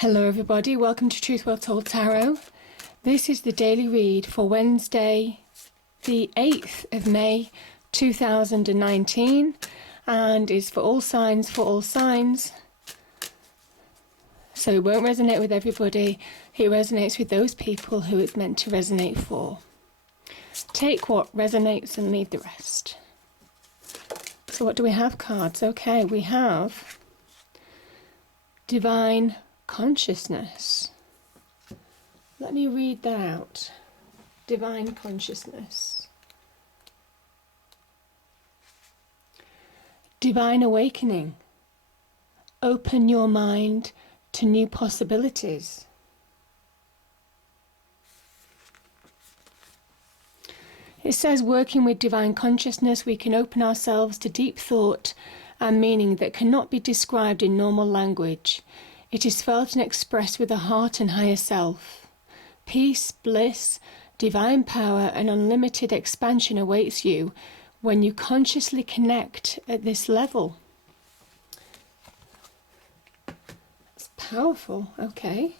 Hello everybody, welcome to Truth Well Told Tarot. This is the daily read for Wednesday the 8th of May 2019 and is for all signs, So it won't resonate with everybody, it resonates with those people who it's meant to resonate for. Take what resonates and leave the rest. So what do we have, cards? Okay, we have Divine Consciousness. Let me read that out. Divine Consciousness. Divine Awakening. Open your mind to new possibilities. It says, working with divine consciousness, we can open ourselves to deep thought and meaning that cannot be described in normal language. It is felt and expressed with the heart and higher self. Peace, bliss, divine power, and unlimited expansion awaits you when you consciously connect at this level. It's powerful. Okay.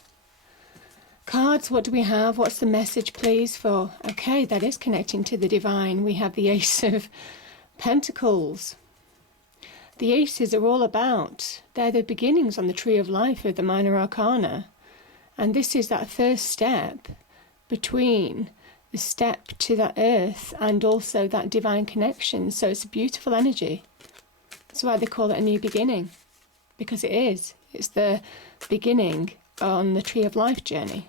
Cards, what do we have? What's the message, please, for... Okay, that is connecting to the divine. We have the Ace of Pentacles. The aces are all about, they're the beginnings on the tree of life of the minor arcana. And this is that first step between the step to that earth and also that divine connection. So it's a beautiful energy. That's why they call it a new beginning. Because it is. It's the beginning on the tree of life journey.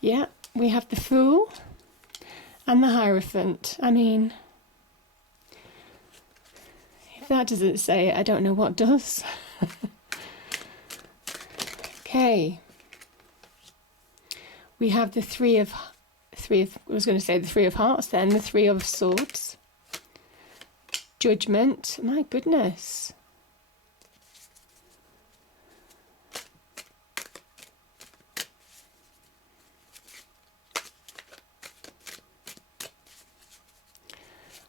Yeah, we have the Fool. And the Hierophant. I mean, if that doesn't say it, I don't know what does. Okay. We have the Three of Hearts then, the Three of Swords. Judgment. My goodness.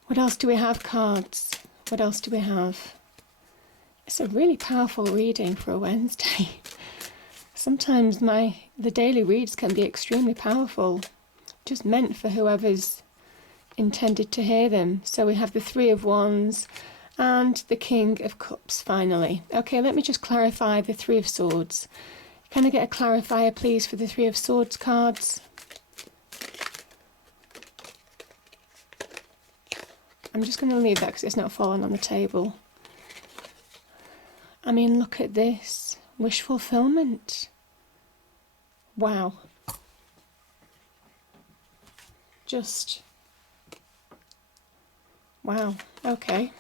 What else do we have, cards? What else do we have? It's a really powerful reading for a Wednesday. Sometimes the daily reads can be extremely powerful, just meant for whoever's intended to hear them. So we have the Three of Wands and the King of Cups finally. Okay, let me just clarify the Three of Swords. Can I get a clarifier, please, for the Three of Swords cards? I'm just going to leave that because it's not falling on the table. I mean, look at this. Wish fulfillment. Wow. Just... wow. Okay.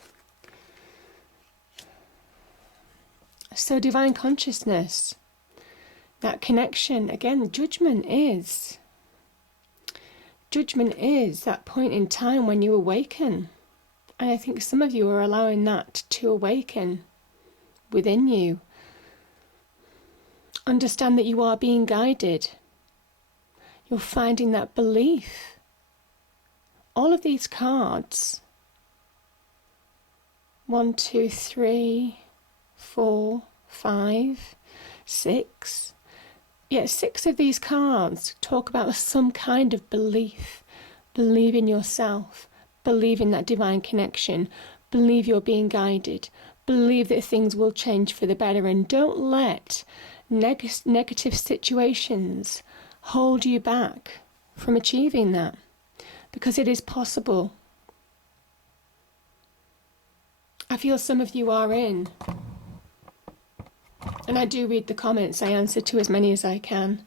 So divine consciousness. That connection. Again, judgment is that point in time when you awaken. And I think some of you are allowing that to awaken within you. Understand that you are being guided. You're finding that belief. All of these cards, 1, 2, 3, 4, 5, 6. Yeah, 6 of these cards talk about some kind of belief. Believe in yourself. Believe in that divine connection. Believe you're being guided. Believe that things will change for the better. And don't let negative situations hold you back from achieving that. Because it is possible. I feel some of you are in. And I do read the comments. I answer to as many as I can.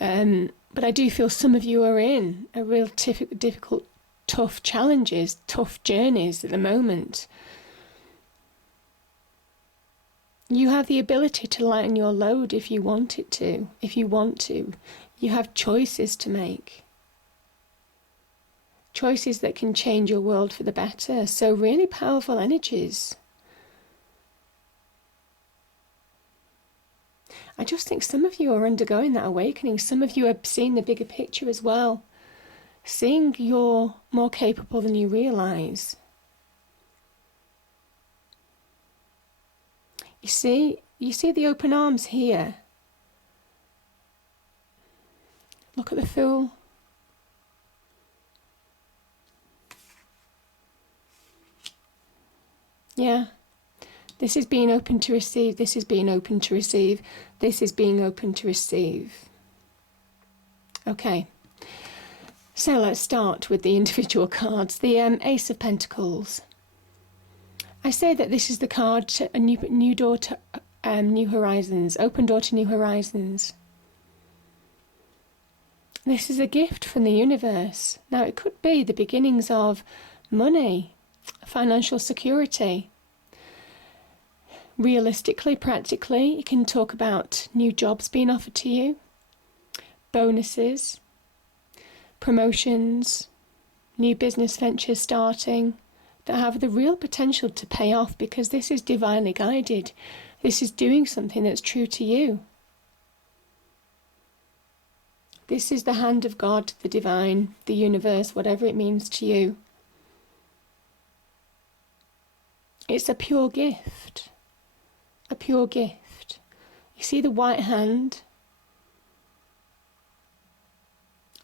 But I do feel some of you are in a real difficult, tough challenges, tough journeys at the moment. You have the ability to lighten your load if you want it to. If you want to. You have choices to make. Choices that can change your world for the better. So really powerful energies. I just think some of you are undergoing that awakening. Some of you are seeing the bigger picture as well. Seeing you're more capable than you realise. You see the open arms here. Look at the Fool. Yeah. This is being open to receive. This is being open to receive. This is being open to receive. Okay. So let's start with the individual cards. The Ace of Pentacles. I say that this is the card to a new door to new horizons. Open door to new horizons. This is a gift from the universe. Now, it could be the beginnings of money, financial security. Realistically, practically, you can talk about new jobs being offered to you, bonuses, promotions, new business ventures starting that have the real potential to pay off, because this is divinely guided. This is doing something that's true to you. This is the hand of God, the divine, the universe, whatever it means to you. It's a pure gift. A pure gift. You see the white hand?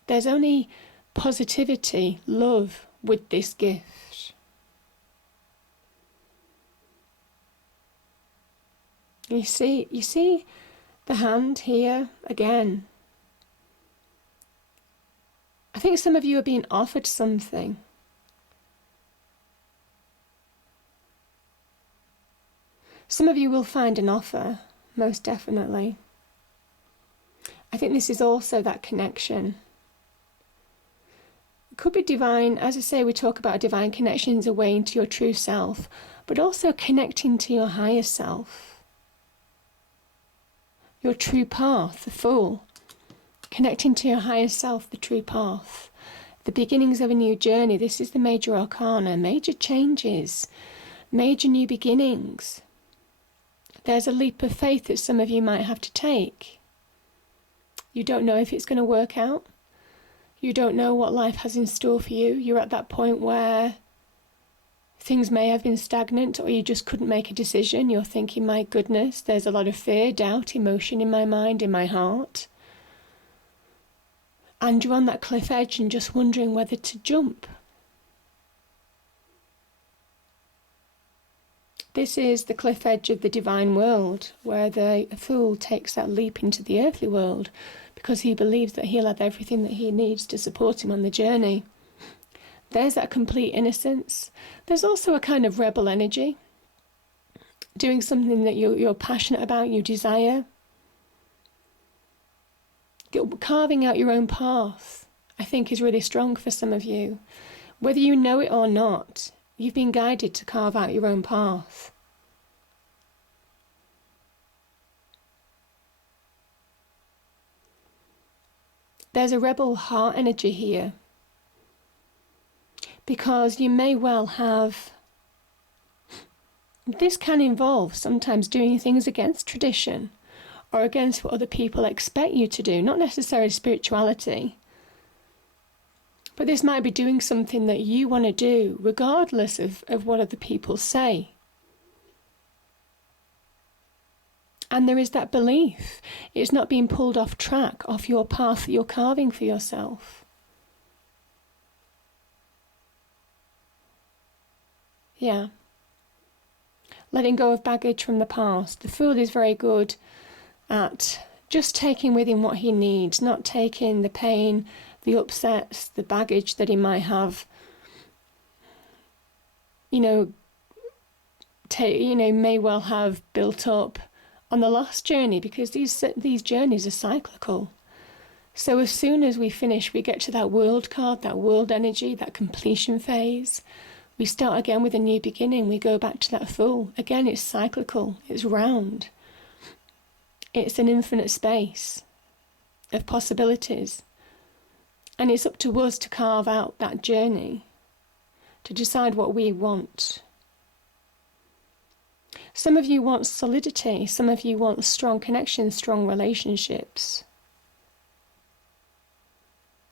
There's only positivity, love with this gift. You see the hand here again. I think some of you are being offered something. Some of you will find an offer, most definitely. I think this is also that connection. It could be divine. As I say, we talk about divine connections, a way into your true self, but also connecting to your higher self. Your true path, the Fool. Connecting to your higher self, the true path. The beginnings of a new journey. This is the major arcana. Major changes. Major new beginnings. There's a leap of faith that some of you might have to take. You don't know if it's going to work out. You don't know what life has in store for you. You're at that point where things may have been stagnant, or you just couldn't make a decision. You're thinking, my goodness, there's a lot of fear, doubt, emotion in my mind, in my heart. And you're on that cliff edge and just wondering whether to jump. This is the cliff edge of the divine world, where the Fool takes that leap into the earthly world because he believes that he'll have everything that he needs to support him on the journey. There's that complete innocence. There's also a kind of rebel energy, doing something that you're passionate about, you desire. Carving out your own path, I think, is really strong for some of you. Whether you know it or not, you've been guided to carve out your own path. There's a rebel heart energy here, because you may well have... This can involve sometimes doing things against tradition or against what other people expect you to do, not necessarily spirituality. But this might be doing something that you want to do, regardless of what other people say. And there is that belief. It's not being pulled off track, off your path that you're carving for yourself. Yeah. Letting go of baggage from the past. The Fool is very good at just taking with him what he needs, not taking the pain, the upsets, the baggage that he might have, may well have built up on the last journey, because these journeys are cyclical. So as soon as we finish, we get to that world card, that world energy, that completion phase. We start again with a new beginning. We go back to that Fool. Again, it's cyclical. It's round. It's an infinite space of possibilities. And it's up to us to carve out that journey, to decide what we want. Some of you want solidity. Some of you want strong connections, strong relationships.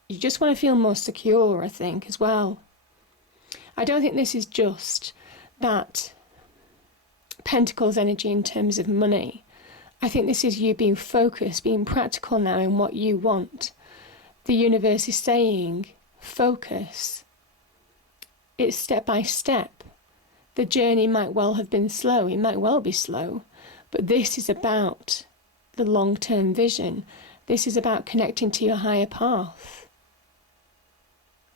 You just want to feel more secure, I think, as well. I don't think this is just that Pentacles energy in terms of money. I think this is you being focused, being practical now in what you want. The universe is saying, focus. It's step by step. The journey might well have been slow, it might well be slow, but this is about the long-term vision. This is about connecting to your higher path.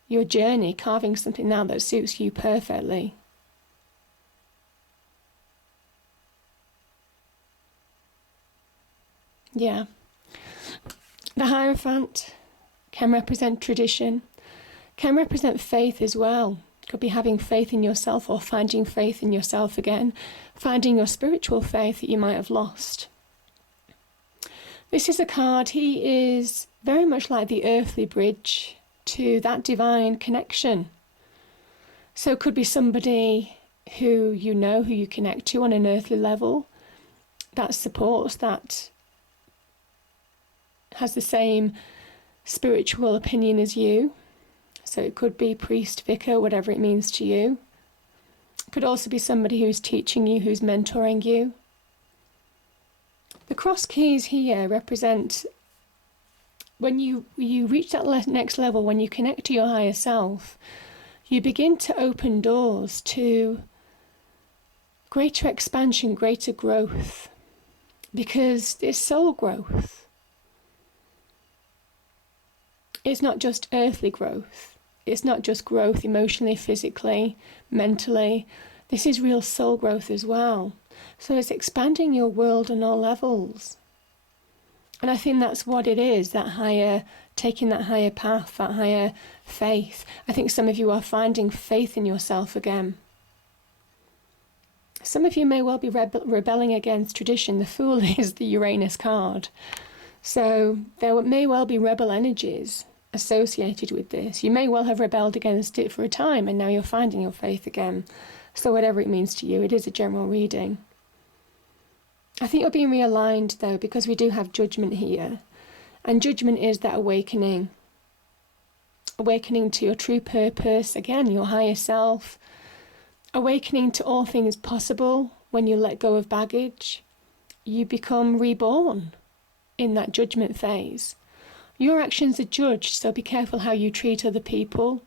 Your journey, carving something out that suits you perfectly. Yeah. The Hierophant can represent tradition, can represent faith as well. Could be having faith in yourself or finding faith in yourself again, finding your spiritual faith that you might have lost. This is a card, he is very much like the earthly bridge to that divine connection. So it could be somebody who you know, who you connect to on an earthly level, that supports, that has the same spiritual opinion as you. So it could be priest, vicar, whatever it means to you. It could also be somebody who's teaching you, who's mentoring you. The cross keys here represent when you reach that next level, when you connect to your higher self, you begin to open doors to greater expansion, greater growth, because it's soul growth. It's not just earthly growth. It's not just growth emotionally, physically, mentally. This is real soul growth as well. So it's expanding your world on all levels. And I think that's what it is, that higher, taking that higher path, that higher faith. I think some of you are finding faith in yourself again. Some of you may well be rebelling against tradition. The Fool is the Uranus card. So there may well be rebel energies associated with this. You may well have rebelled against it for a time and now you're finding your faith again. So whatever it means to you, it is a general reading. I think you're being realigned though, because we do have judgment here. And judgment is that awakening. Awakening to your true purpose, again, your higher self. Awakening to all things possible. When you let go of baggage, you become reborn in that judgment phase. Your actions are judged, so be careful how you treat other people.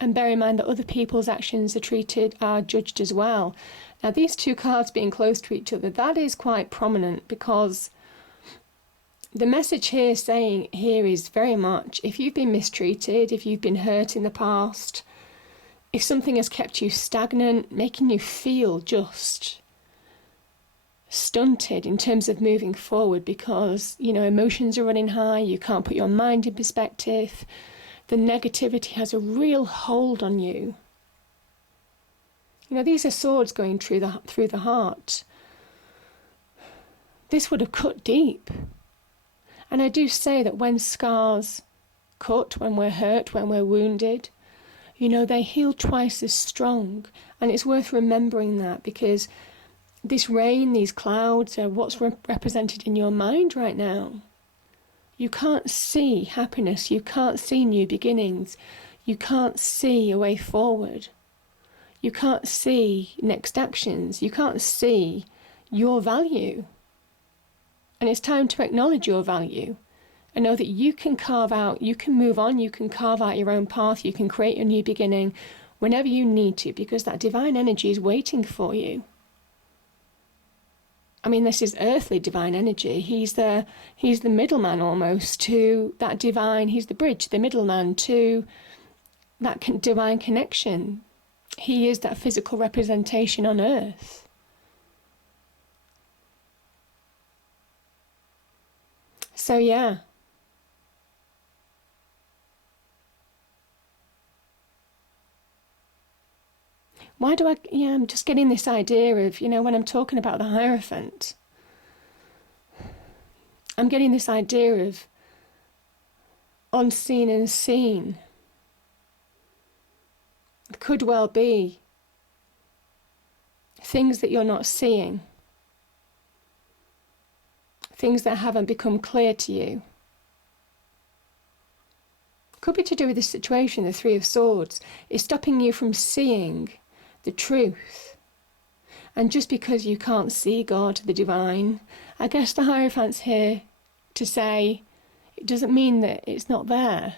And bear in mind that other people's actions are judged as well. Now, these two cards being close to each other, that is quite prominent, because the message here is very much, if you've been mistreated, if you've been hurt in the past, if something has kept you stagnant, making you feel just stunted in terms of moving forward because, emotions are running high, you can't put your mind in perspective, the negativity has a real hold on you. These are swords going through the heart. This would have cut deep. And I do say that when scars cut, when we're hurt, when we're wounded, they heal twice as strong. And it's worth remembering that, because this rain, these clouds are what's represented in your mind right now. You can't see happiness. You can't see new beginnings. You can't see a way forward. You can't see next actions. You can't see your value. And it's time to acknowledge your value and know that you can carve out, you can move on, you can carve out your own path, you can create a new beginning whenever you need to, because that divine energy is waiting for you. I mean, this is earthly divine energy. He's the middleman almost to that divine. He's the bridge, the middleman to that divine connection. He is that physical representation on earth. So yeah. I'm just getting this idea of, when I'm talking about the Hierophant, I'm getting this idea of unseen and seen. It could well be things that you're not seeing, things that haven't become clear to you. Could be to do with this situation, the Three of Swords, is stopping you from seeing the truth. And just because you can't see God, the divine, I guess the Hierophant's here to say it doesn't mean that it's not there.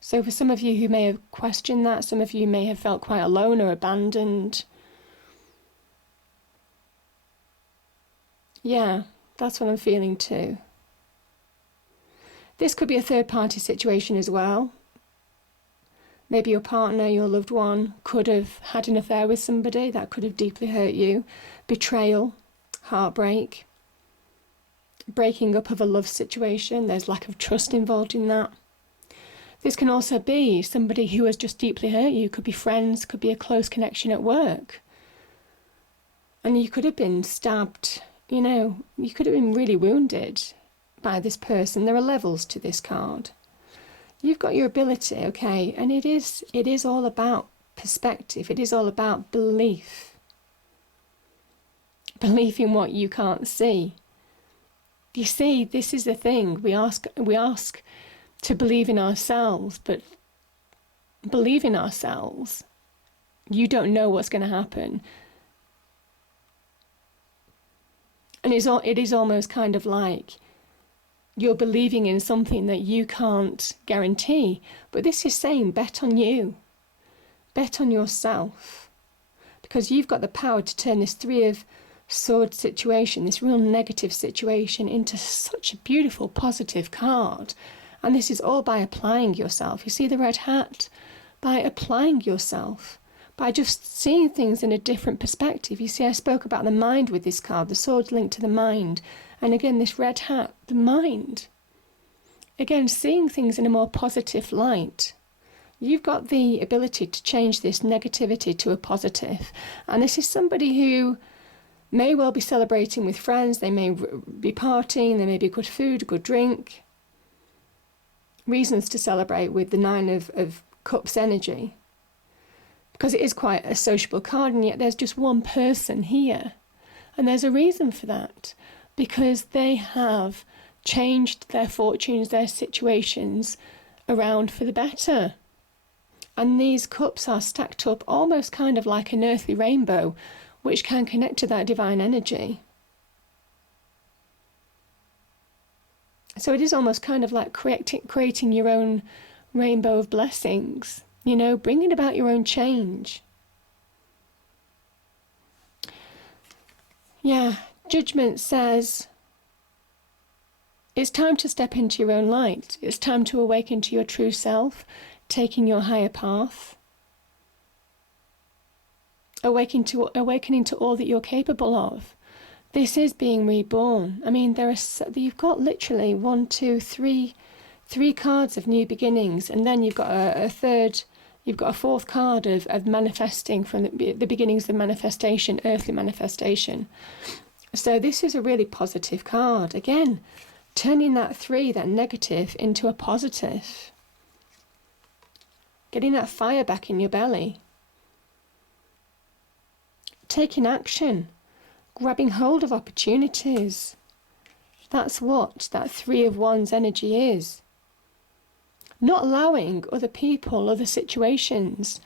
So for some of you who may have questioned that, some of you may have felt quite alone or abandoned. Yeah, that's what I'm feeling too. This could be a third-party situation as well. Maybe your partner, your loved one, could have had an affair with somebody that could have deeply hurt you. Betrayal, heartbreak, breaking up of a love situation. There's lack of trust involved in that. This can also be somebody who has just deeply hurt you. Could be friends, could be a close connection at work. And you could have been stabbed, you could have been really wounded by this person. There are levels to this card. You've got your ability, okay, and it is all about perspective. It is all about belief. Belief in what you can't see. You see, this is the thing. We ask to believe in ourselves, but believe in ourselves. You don't know what's going to happen. And it is almost kind of like you're believing in something that you can't guarantee. But this is saying, bet on you. Bet on yourself. Because you've got the power to turn this Three of Swords situation, this real negative situation, into such a beautiful, positive card. And this is all by applying yourself. You see the red hat? By applying yourself. By just seeing things in a different perspective. You see, I spoke about the mind with this card. The sword's linked to the mind. And again, this red hat, the mind. Again, seeing things in a more positive light. You've got the ability to change this negativity to a positive. And this is somebody who may well be celebrating with friends. They may be partying. There may be good food, good drink. Reasons to celebrate with the Nine of Cups energy. Because it is quite a sociable card, and yet there's just one person here. And there's a reason for that. Because they have changed their fortunes, their situations around for the better. And these cups are stacked up almost kind of like an earthly rainbow, which can connect to that divine energy. So it is almost kind of like creating your own rainbow of blessings, bringing about your own change. Yeah. Judgment says it's time to step into your own light. It's time to awaken to your true self, taking your higher path, awakening to all that you're capable of. This is being reborn. I mean, you've got literally 1, 2, 3 cards of new beginnings, and then you've got a third. You've got a fourth card of manifesting from the beginnings of manifestation, earthly manifestation. So this is a really positive card. Again, turning that 3, that negative, into a positive. Getting that fire back in your belly. Taking action. Grabbing hold of opportunities. That's what that 3 of Wands energy is. Not allowing other people, other situations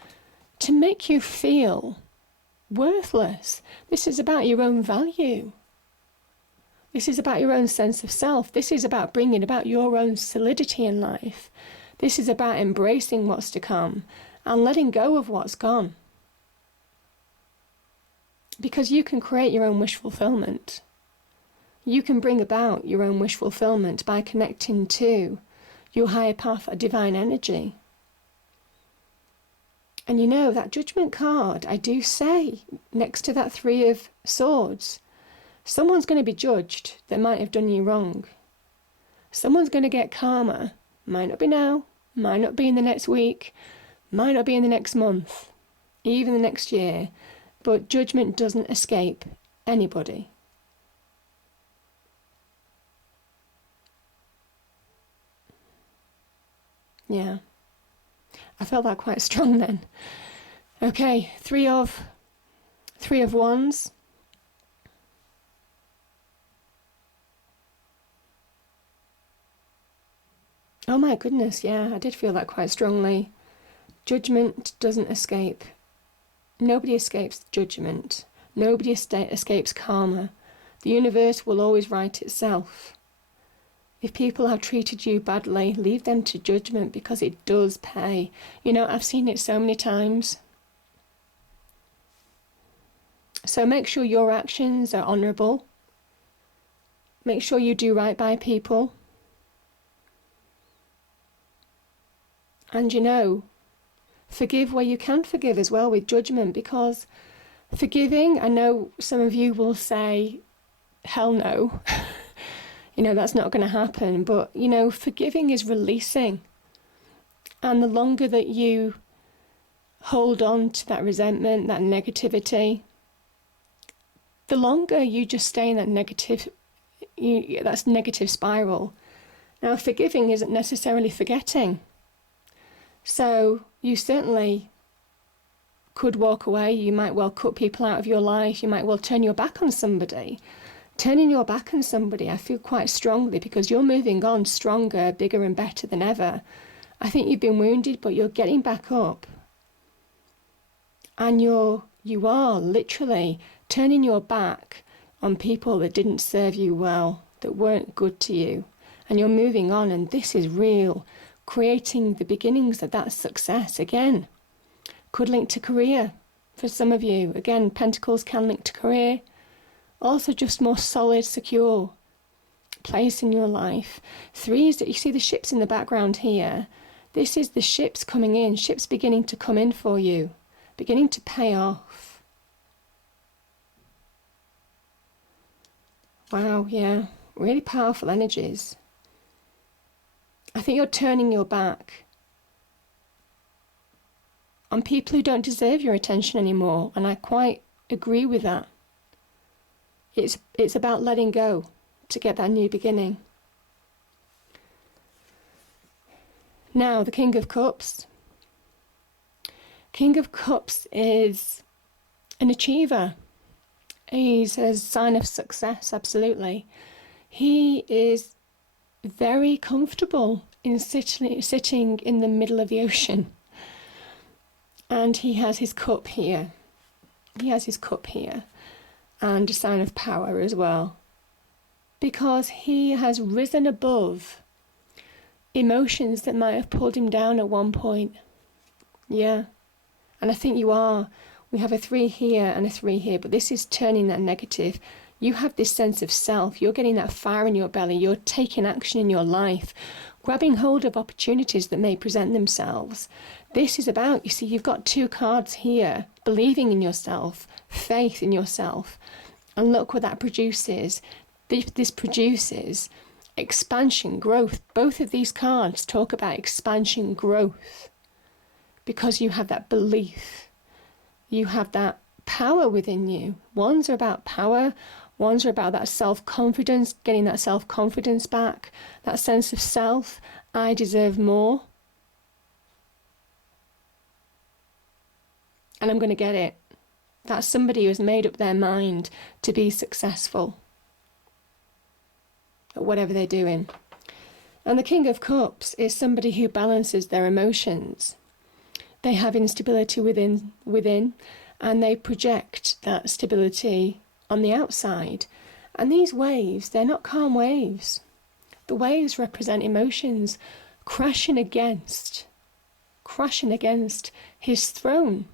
to make you feel worthless. This is about your own value. This is about your own sense of self. This is about bringing about your own solidity in life. This is about embracing what's to come and letting go of what's gone. Because you can create your own wish fulfillment. You can bring about your own wish fulfillment by connecting to your higher path, a divine energy. And that Judgment card, I do say, next to that 3 of Swords, someone's going to be judged that might have done you wrong. Someone's going to get karma. Might not be now, might not be in the next week, might not be in the next month, even the next year. But judgment doesn't escape anybody. Yeah. I felt that quite strong then. Okay, 3 of Wands. Oh my goodness, yeah, I did feel that quite strongly. Judgment doesn't escape. Nobody escapes judgment. Nobody escapes karma. The universe will always right itself. If people have treated you badly, leave them to judgment, because it does pay. You know, I've seen it so many times. So make sure your actions are honourable. Make sure you do right by people. And you know, forgive where you can forgive as well with judgment, because forgiving, I know some of you will say, hell no. You know, that's not going to happen. But, you know, forgiving is releasing. And the longer that you hold on to that resentment, that negativity, the longer you just stay in that that's negative spiral. Now, forgiving isn't necessarily forgetting. So you certainly could walk away. You might well cut people out of your life. You might well turn your back on somebody. Turning your back on somebody, I feel quite strongly, because you're moving on stronger, bigger and better than ever. I think you've been wounded, but you're getting back up. And you are literally turning your back on people that didn't serve you well, that weren't good to you. And you're moving on, and this is real. Creating the beginnings of that success again. Could link to career for some of you. Again, Pentacles can link to career. Also just more solid, secure place in your life. Threes, that you see the ships in the background here. This is the ships coming in. Ships beginning to come in for you. Beginning to pay off. Wow, yeah. Really powerful energies. I think you're turning your back on people who don't deserve your attention anymore. And I quite agree with that. It's about letting go to get that new beginning. Now, the King of Cups. King of Cups is an achiever. He's a sign of success, absolutely. He is very comfortable in sitting in the middle of the ocean. And he has his cup here. He has his cup here. And a sign of power as well, because he has risen above emotions that might have pulled him down at one point. Yeah, and I think you are. We have a 3 here and a 3 here, but this is turning that negative. You have this sense of self. You're getting that fire in your belly. You're taking action in your life, grabbing hold of opportunities that may present themselves. This is about, you see, you've got 2 cards here, believing in yourself, faith in yourself. And look what that produces. This produces expansion, growth. Both of these cards talk about expansion, growth, because you have that belief. You have that power within you. Ones are about power. Ones are about that self-confidence, getting that self-confidence back, that sense of self. I deserve more. And I'm going to get it. That's somebody who has made up their mind to be successful at whatever they're doing. And the King of Cups is somebody who balances their emotions. They have instability within, and they project that stability on the outside. And these waves, they're not calm waves. The waves represent emotions crashing against his throne,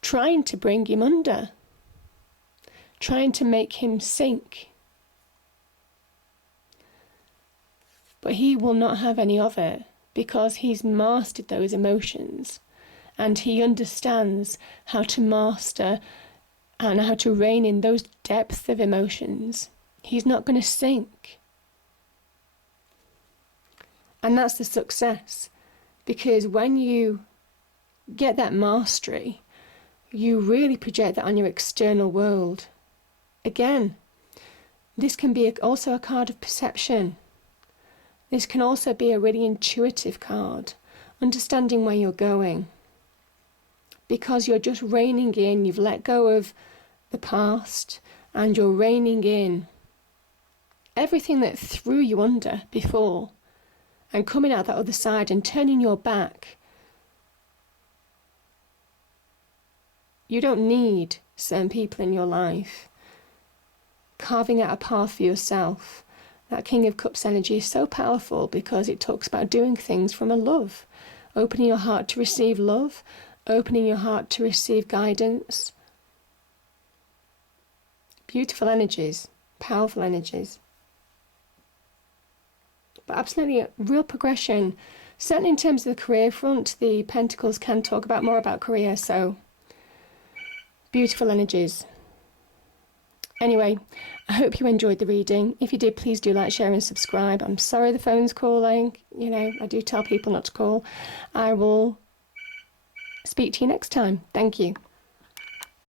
trying to bring him under, trying to make him sink. But he will not have any of it, because he's mastered those emotions, and he understands how to master and how to rein in those depths of emotions. He's not going to sink. And that's the success, because when you get that mastery, you really project that on your external world. Again, this can be also a card of perception. This can also be a really intuitive card, understanding where you're going. Because you're just reining in, you've let go of the past, and you're reining in everything that threw you under before, and coming out that other side and turning your back. You don't need certain people in your life, carving out a path for yourself. That King of Cups energy is so powerful because it talks about doing things from a love, opening your heart to receive love, opening your heart to receive guidance. Beautiful energies, powerful energies. But absolutely a real progression. Certainly in terms of the career front, the Pentacles can talk about more about career, so beautiful energies. Anyway, I hope you enjoyed the reading. If you did, please do like, share and subscribe. I'm sorry the phone's calling. You know, I do tell people not to call. I will speak to you next time. Thank you.